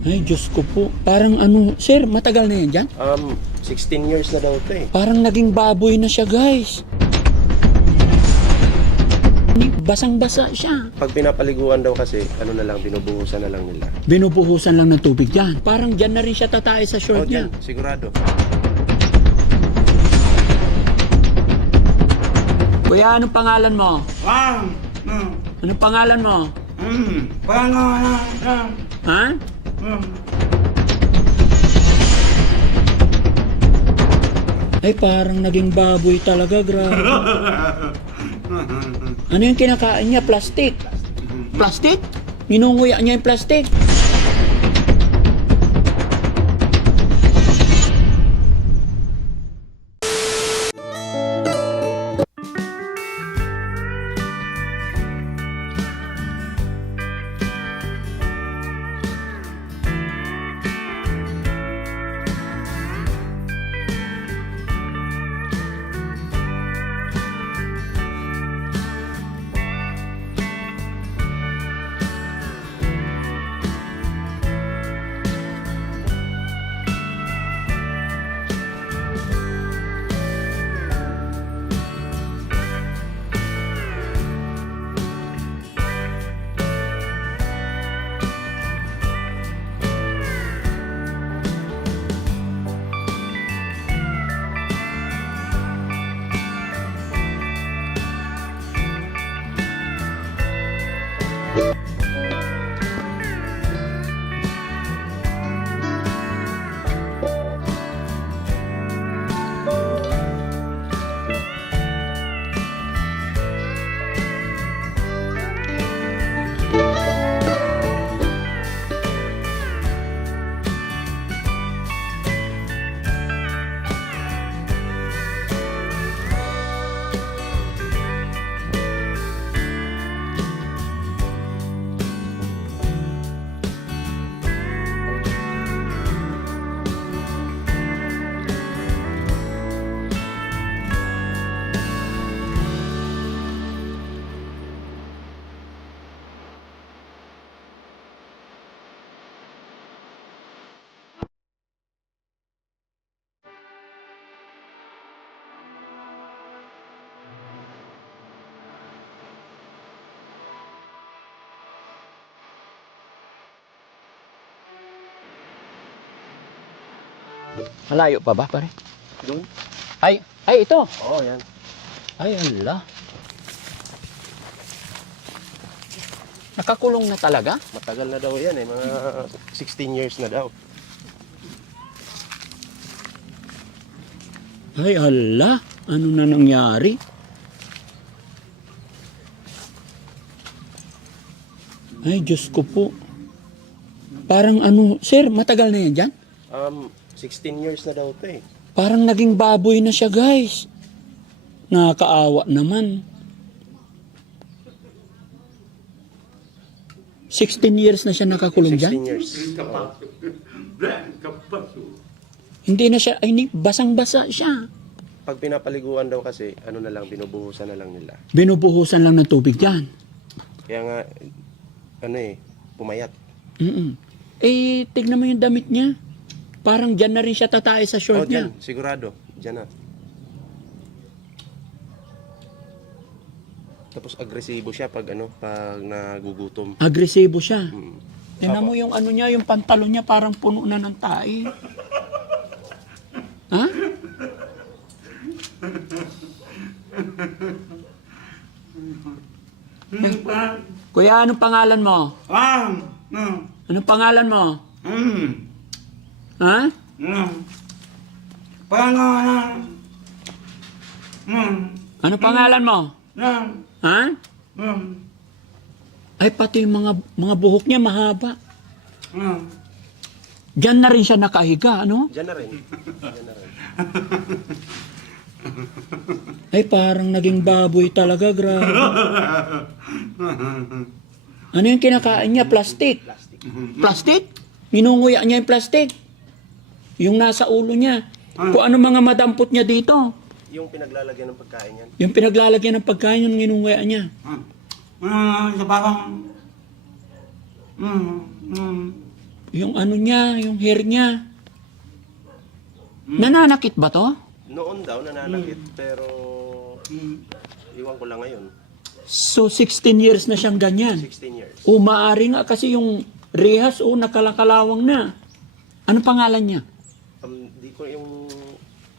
Ay, Diyos ko po. Parang ano, sir, matagal na yan dyan? 16 years na daw ito eh. Parang naging baboy na siya, guys. Basang-basa siya. Pag pinapaliguan daw kasi, ano na lang, binubuhusan na lang nila. Binubuhusan lang ng tubig dyan. Parang dyan na rin siya tatay sa short niya. Dyan, sigurado. Kuya, anong pangalan mo? Wang! Anong pangalan mo? Pangalan! Ha? Ay, parang naging baboy talaga, grabe. Ano yung kinakain niya? Plastic? Plastic? Minunguya niya yung plastic. Malayo pa ba, pare? Doon? Ay, ito. Oo, yan. Ay, ala. Nakakulong na talaga? Matagal na daw yan eh. Mga 16 years na daw. Ay, ala. Ano na nangyari? Ay, Diyos ko po. Parang ano, sir, matagal na yan dyan? 16 years na daw ito eh. Parang naging baboy na siya, guys. Nakakaawa naman. 16 years na siya nakakulong 16 dyan? years. Oo. Hindi na siya, ay, basang-basa siya. Pag pinapaliguan daw kasi, ano na lang, binubuhusan na lang nila. Binubuhusan lang ng tubig dyan. Kaya nga, ano eh, pumayat. Eh, tignan mo yung damit niya. Parang dyan na rin siya tatay sa short niya. Dyan, sigurado. Dyan na. Tapos agresibo siya pag pag nagugutom. Agresibo siya. Mm. Tignan mo yung ano niya, yung pantalon niya parang puno na ng tae. Ha? Kuya, anong pangalan mo? Wang! Anong pangalan mo? Ha? Pangalan! Anong pangalan mo? Ha? Ay, pati yung mga buhok niya mahaba. Diyan na rin siya nakahiga, ano? Dyan na rin. Dyan na rin. Ay, parang naging baboy talaga, grabe. Ano yung kinakain niya? Plastic? Plastic? Minunguya niya yung plastic. Yung nasa ulo niya. Kung ano mga madampot niya dito. Yung pinaglalagyan ng pagkain yan. Yung pinaglalagyan ng pagkain, yung minunguya niya. Sa parang... yung ano niya, yung hair niya. Nananakit ba to? Noon daw nananakit pero iwan ko lang ngayon. So, 16 years na siyang ganyan. 16 years. O maaari nga kasi yung rehas nakalakalawang na. Ano pangalan niya? Di ko yung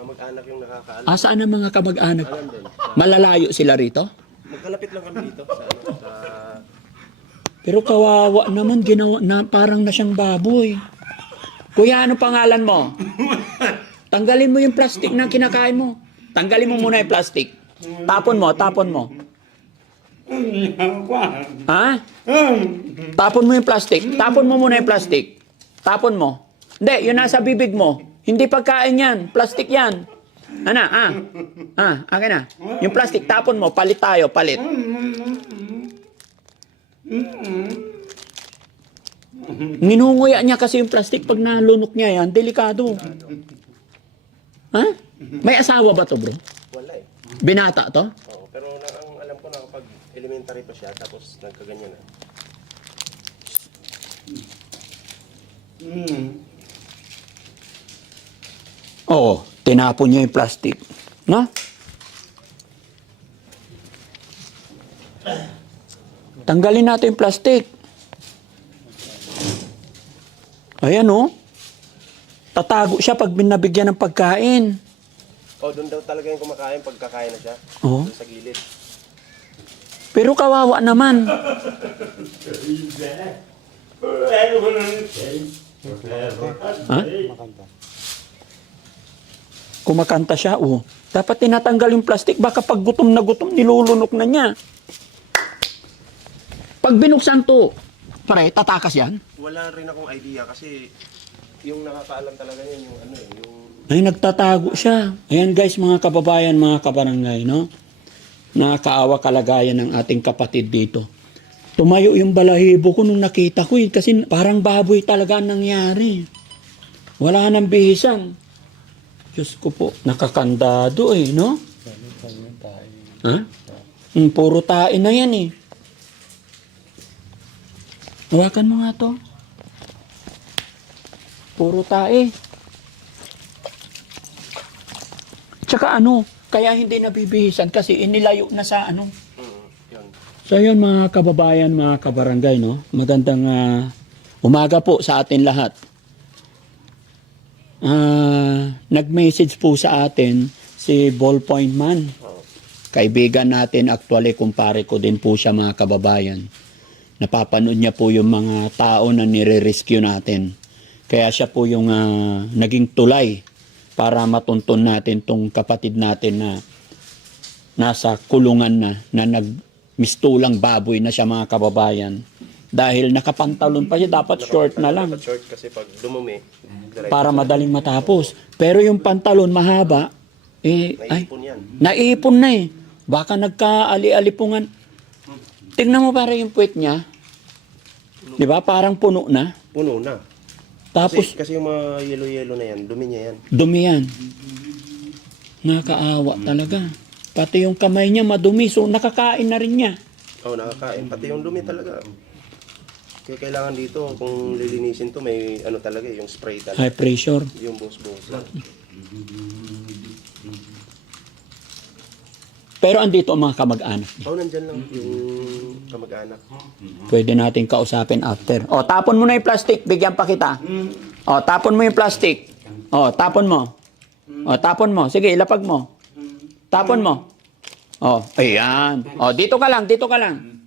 kamag-anak yung nakakaalam. Saan ang mga kamag-anak? Alam din. Malalayo sila rito? Magkalapit lang kami dito sa ano, sa Pero kawawa naman, ginawa na parang na siyang baboy. Kuya, ano pangalan mo? Tanggalin mo yung plastic na kinakain mo. Tanggalin mo muna yung plastic. Tapon mo, tapon mo. Ha? Tapon mo yung plastic. Tapon mo muna yung plastic. Tapon mo. Hindi, yun nasa bibig mo. Hindi pagkain yan. Plastic yan. Ano? Akin na. Yung plastic, tapon mo. Palit tayo, palit. Ninunguya niya kasi yung plastic pag nalunok niya yan. Delikado. Ha? May asawa ba to, bro? wala eh. Binata to? Oo, pero ang alam ko na kapag elementary pa siya tapos nagkaganyan na. Oo, tinapon niya yung plastic. No? Tanggalin natin yung plastic. Ayan oh. Tatago siya pag binabigyan ng pagkain. Doon daw talaga yung kumakain pag kakain na siya. Oo. Doon sa gilid. Pero kawawa naman. Ha? Kumakanta siya, oh. Dapat tinatanggal yung plastic, baka pag gutom na gutom, nilulunok na niya. Pag binuksan to, pare, tatakas yan? Wala rin akong idea kasi yung nakakaalam talaga yun, yung ano eh, yung... Ay, nagtatago siya. Ayan guys, mga kababayan, mga kabarangay, no? Nakakaawa kalagayan ng ating kapatid dito. Tumayo yung balahibo ko nung nakita ko eh, kasi parang baboy talaga ang nangyari. Wala nang bihisan. Diyos ko po, nakakandado eh, no? Ha? Puro tae na yan eh. Hawakan mo nga to. Puro tae. Tsaka ano, kaya hindi nabibihisan kasi inilayo na sa ano. Yun. So yun mga kababayan, mga kabarangay, no? Magandang umaga po sa atin lahat. Nag-message po sa atin si Ballpoint Man. Kaibigan natin actually, kumpare ko din po siya mga kababayan. Napapanood niya po yung mga tao na nire-rescue natin. Kaya siya po yung naging tulay para matuntun natin tong kapatid natin na nasa kulungan na nagmistulang baboy na siya mga kababayan. Dahil nakapantalon pa siya, dapat short na lang. Dapat short kasi pag dumumi, Para madaling matapos. Pero yung pantalon mahaba, naiipon yan. Naiipon na eh. Baka nagkaali-alipungan. Tingnan mo para yung puwet niya. Di ba? Parang puno na. Puno na. Tapos, Kasi yung mga yellow-yellow na yan, dumi niya yan. dumi yan. Nakakaawa talaga. Pati yung kamay niya madumi. So, nakakain na rin niya. Nakakain. Pati yung dumi talaga. Kaya kailangan dito, kung lilinisin to, may ano talaga, yung spray talaga. High pressure. Yung buhos-buhos lang. Pero andito ang mga kamag-anak. Nandyan lang yung kamag-anak. Pwede natin kausapin after. Tapon mo na yung plastic. Bigyan pa kita. Tapon mo yung plastic. Tapon mo. Tapon mo. Sige, ilapag mo. Tapon mo. Ayan. Dito ka lang, dito ka lang.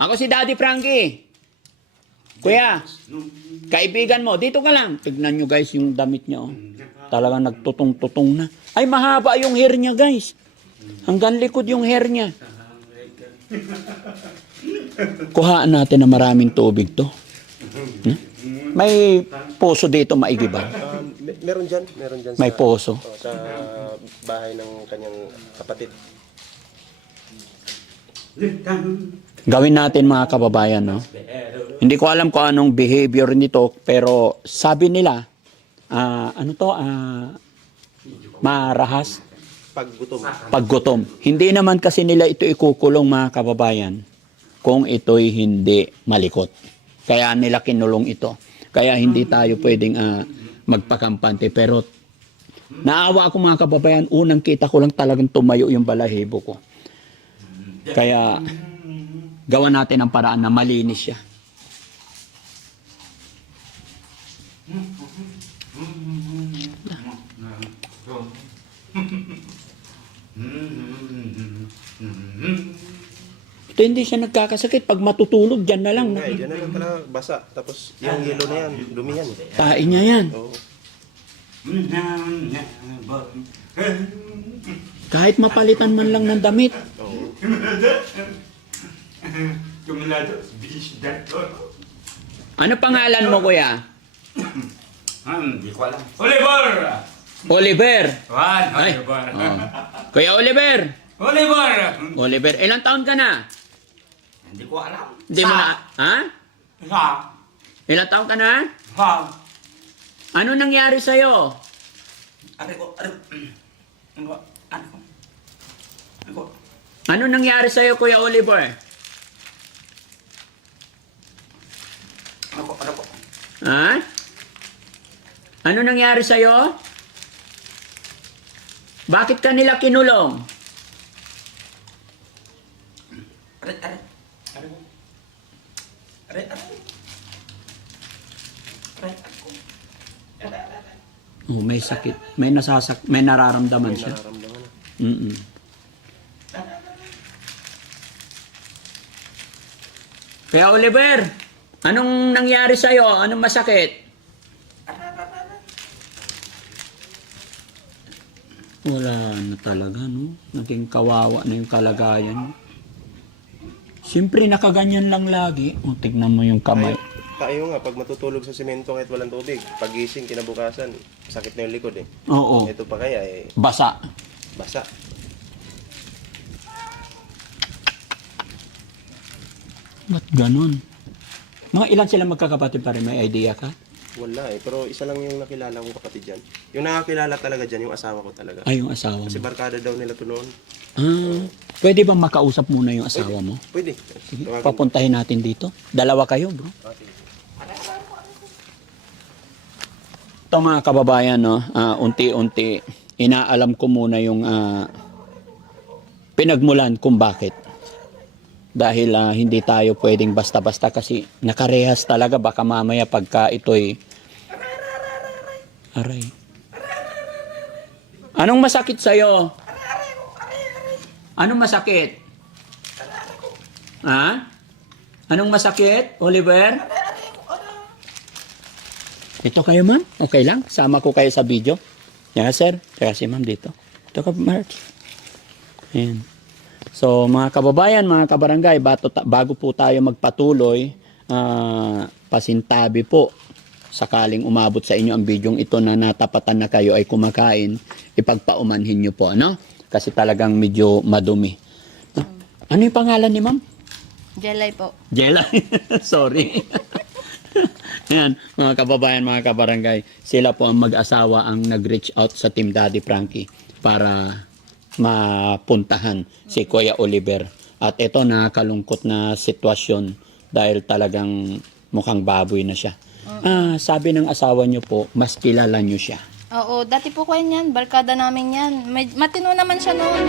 Ako si Daddy Frankie. Kuya, kaibigan mo, dito ka lang. Tignan nyo guys yung damit niya. Talagang nagtutong-tutong na. Ay, mahaba yung hair niya guys. Hanggang likod yung hair niya. Kuhaan natin na maraming tubig to. May poso dito maigi ba? Meron dyan. Meron dyan May poso. sa bahay ng kanyang kapatid. Gawin natin mga kababayan, no? Hindi ko alam kung anong behavior nito, pero sabi nila, marahas Pag gutom. Hindi naman kasi nila ito ikukulong mga kababayan kung ito'y hindi malikot. Kaya nila kinulong ito. Kaya hindi tayo pwedeng magpakampante. Pero naawa ako mga kababayan, unang kita ko lang talagang tumayo yung balahibo ko. Kaya gawa natin ang paraan na malinis siya. Ito hindi siya nagkakasakit. Pag matutulog, dyan na lang. Ay, dyan na lang talaga, basa. Tapos yung yelo na yan, dumi yan. Tain niya yan. Oo. Kahit mapalitan man lang ng damit. Oo. Ano pangalan mo, kuya? Hindi ko alam. Oliver! Oliver. Juan, Ay. Oliver. Oh. Kuya Oliver. Oliver! Oliver, ilang taon ka na? Hindi ko alam. Hindi mo na... Ha? Sa? Ilang taon ka na? Sa? Ano nangyari sa'yo? Ano ko? Ano ko? Ano ko? Ano nangyari sa'yo, Kuya Oliver? Ano ko? Ano ko? Ha? Ano nangyari sa'yo? Bakit ka nila kinulong? Aray, aray. Aray ko. Aray, aray. Aray, ako. Aray, aray. Oh, may sakit. May nararamdaman May siya. nararamdaman na. Mm-mm. Kuya Oliver, anong nangyari sa'yo? Anong masakit? Wala na talaga, no? Naging kawawa na yung kalagayan. Siyempre, nakaganyan lang lagi. O, tignan mo yung kamay. Tayo nga, pag matutulog sa semento kahit walang tubig, pagising kinabukasan, sakit na yung likod eh. Oo, Ito pa kaya eh, basa. basa. Ba't ganun? Mga ilan sila magkakapatid pa rin? May idea ka? Wala eh, pero isa lang yung nakilala kong kapatid dyan. Yung nakakilala talaga dyan, yung asawa ko talaga. Ay, yung asawa Kasi mo. barkada daw nila to noon. Pwede ba makausap muna yung asawa mo? Pwede. Sige, Tawagin- papuntahin natin dito. Dalawa kayo, bro. Ito mga kababayan, no, unti-unti, inaalam ko muna yung pinagmulan kung bakit. Dahil hindi tayo pwedeng basta-basta kasi nakarehas talaga. Baka mamaya pagka ito'y... Aray. Anong masakit sa'yo? Anong masakit? Ha? Anong masakit, Oliver? Ito kayo, ma'am? Okay lang? Sama ko kayo sa video? Yeah, sir. Kaya si ma'am dito. Ito ka, March. Ayan. So, mga kababayan, mga kabarangay, bago po tayo magpatuloy, pasintabi po, sakaling umabot sa inyo ang bidyong ito na natapatan na kayo ay kumakain, ipagpaumanhin nyo po, ano? Kasi talagang medyo madumi. Ano yung pangalan ni ma'am? Jelay po. Jela. Sorry. Yan, mga kababayan, mga kabarangay, sila po ang mag-asawa ang nag-reach out sa Team Daddy Frankie para mapuntahan si Kuya Oliver. At ito, nakakalungkot na sitwasyon dahil talagang mukhang baboy na siya. Sabi ng asawa niyo po, mas kilala niyo siya. Oo, dati po kayo niyan. Barkada namin yan. Matino naman siya noon.